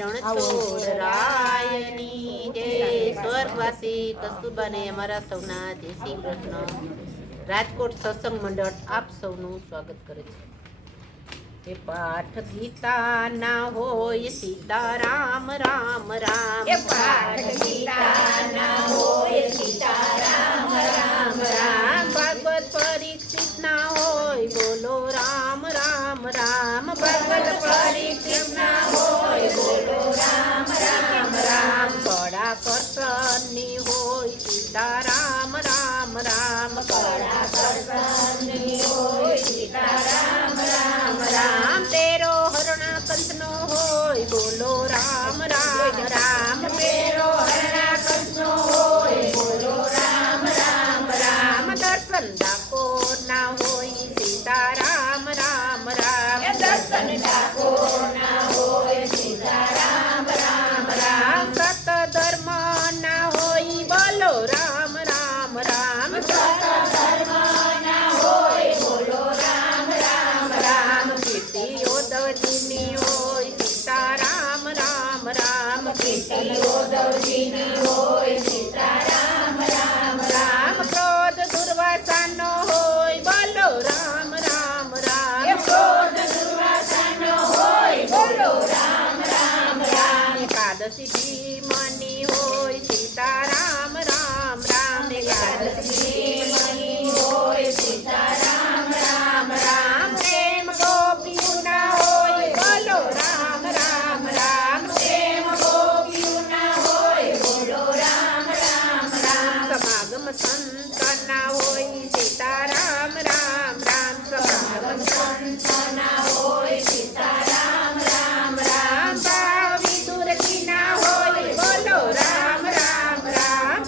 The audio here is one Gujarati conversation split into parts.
રણછોડરાયની જય. સ્વર્ગવાસી કસ્તુરબાને અમારા સૌના જય શ્રી કૃષ્ણ. રાજકોટ સત્સંગ મંડળ આપ સૌનું સ્વાગત કરે છે. એ પાઠ ગીતા ના હોય સીતારામ રામ રામ. એ પાઠ ગીતા ના હોય સીતારામ રામ રામ. ભાગવત પરીક્ષિત ના હોય બોલો રામ રામ રામ. ભાગવત પરીક્ષિત ના હોય બોલો રામ રામ રામ. કળા કરસનની હોય સીતારામ રામ રામ. કળા કરસનની હોય સીતારામ રામ રામ. તેરો હરણા કંસનો હોય બોલો રામ રામ રામ. તેરો હરણા કંસનો હોય બોલો રામ રામ રામ. દર્શન ડાકોર ના હોય સીતારામ રામ રામ. દર્શન ડાકોર ના હોય સીતારામ રામ રામ. સત ધર્મ ના હોય બોલો રામ રામ રામ. ધર્મ ના હોય બોલો રામ રામ રામ. કીર્તિ યોદવજીની હોય સીતારામ રામ રામ. કીર્તિ યોદવજીની હોય સીતારામ રામ રામ. ક્રોધ દુર્વાસાનો હોય બોલો રામ રામ રામ. ક્રોધ દુર્વાસાનો હોય બોલો રામ રામ રામ. એકાદશી ભીમની હોય સીતારામ રામ રામ. એકાદશી મની હોય સીતારામ રામ રામ. પ્રેમ ગોપીઓના હોય બોલો રામ રામ રામ. પ્રેમ ગોપીઓના હોય બોલો રામ રામ રામ. સમાગમ સંતના હોય સીતારામ રામ રામ. સમાગમ સંતના હોય સીતારામ રામ રામ. ભાવી દુર્ગીના હોય બોલો રામ રામ રામ.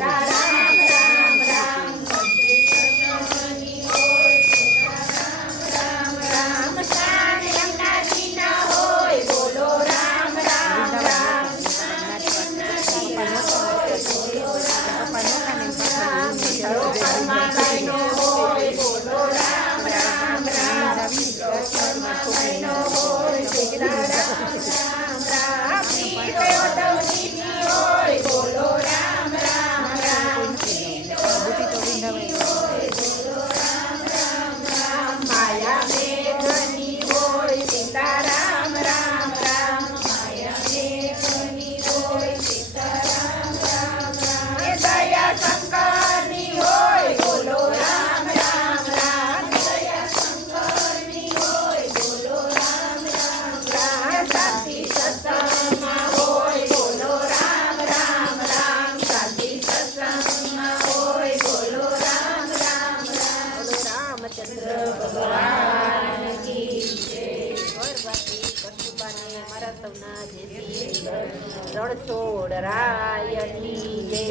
સીતારામ રામ રામ મંત્રી કૃષ્ણની હોય સીતારામ રામ રામ શાન એમના જીના હોય બોલો રામ રામ રામ શાન એમના જીના હોય બોલો રામ રામ સરો પરમાનંદનો હોય બોલો રામ રામ રામ સરો પરમાનંદનો હોય સીતારામ રામ રામ શ્રી દેવતની હોય બોલો રામ રામ રામ શ્રી દેવતની હોય બોલો રામ રામ રામ માયા મેઘની હોય સીતારામ રામ રામ માયા મેઘની હોય સીતારામ રામ રામ એ દયા શંકરની હોય બોલો રામ રામ રામ દયા શંકરની હોય બોલો રામ રામ રામ શાંતિ સત્સંગમાં હોય બોલો રામ રામ રામ શાંતિ સત્સંગમાં હોય બોલો રામ રામ રામ બોલો રામચંદ્ર ભગવાન કી જય સ્વર્ગવાસી કસ્તુરબાને અમારા સૌના જય શ્રી કૃષ્ણ રણછોડ રાયની જય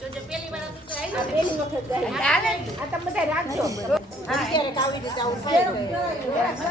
જોજો પેલી વાર આ પહેલી વખત ગાઈ. આ તમે બધા રાખજો. ક્યારેક આવી રીતે આવું થાય તો.